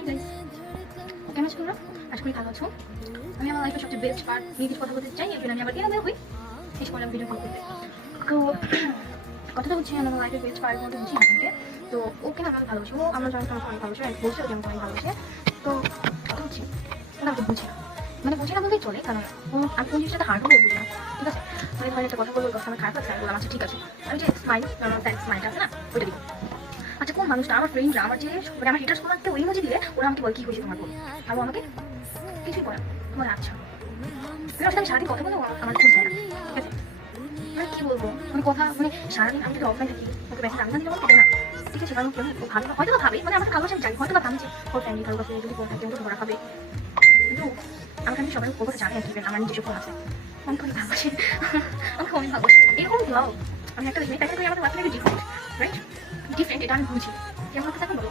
Hi guys, কেমন আছো তোমরা? আশা করি ভালো আছো। আমি আমার লাইফের সবচেয়ে বেস্ট পার্ট নিয়ে কিছু কথা বলতে চাই, এর জন্য আমি আবার এরকম হই এই সময় ভিডিও কল করতে। তো কথাটা হচ্ছে আমি আমার লাইফের বেস্ট পার্ট বলতে বুঝি হাসানকে। তো ওকে না আমি ভালোবাসি, ও আমরা জয়েন্ট আমাকে অনেক ভালোবাসি, বলছে ওকে আমাকে অনেক ভালোবাসে। তো কথা হচ্ছে ওরা আমাকে বুঝে না, মানে বুঝে না বলতেই চলে, কারণ আমি কোন জিনিসটাতে হার্ড হয়ে বুঝি না, ঠিক আছে? মানে ধরেন একটা কথা বলবো, কথা আমার খারাপ লাগছে, আমি বললাম আচ্ছা ঠিক আছে, আমি যে স্মাইল স্মাইলটা আছে না ওইটা দিই। আচ্ছা কোন মানুষটা আমার ফ্রেন্ডরা আমার যে মানে আমার হিটার্স কোনো একটা ওই ইমোজি দিলে ওরা আমাকে বলে কি হয়েছে তোমার বল, আর ও আমাকে কিছুই বলে না, তোমার আচ্ছা আমি সারাদিন কথা বলবো আমার খুঁজে না, ঠিক আছে? মানে কি বলবো, মানে কথা মানে সারাদিন আমি যদি অফলাইন থাকি ওকে ব্যাপারে আমি যেমন থাকে না, ঠিক আছে? কারণ কেউ ভালো হয়তো বা ভাবে, মানে আমার ভালোবাসা আমি জানি, হয়তো বা ভাবি যে ওর ফ্যামিলি ভালোবাসে, যদি ফোন থাকে ওকে ধরা খাবে, কিন্তু আমার ফ্যামিলি সবাই ওর কথা জানে আর কি, আমার নিজস্ব ফোন আছে, অনেক অনেক ভালোবাসে আমাকে অনেক ভালোবাসে, এরকম লাভ আমি একটা দেখি প্যাকেট করে আমাদের বাচ্চাটাকে ডিফারেন্ট, রাইট? ডিফারেন্ট, এটা আমি বুঝি কেমন হতে থাকে বলো।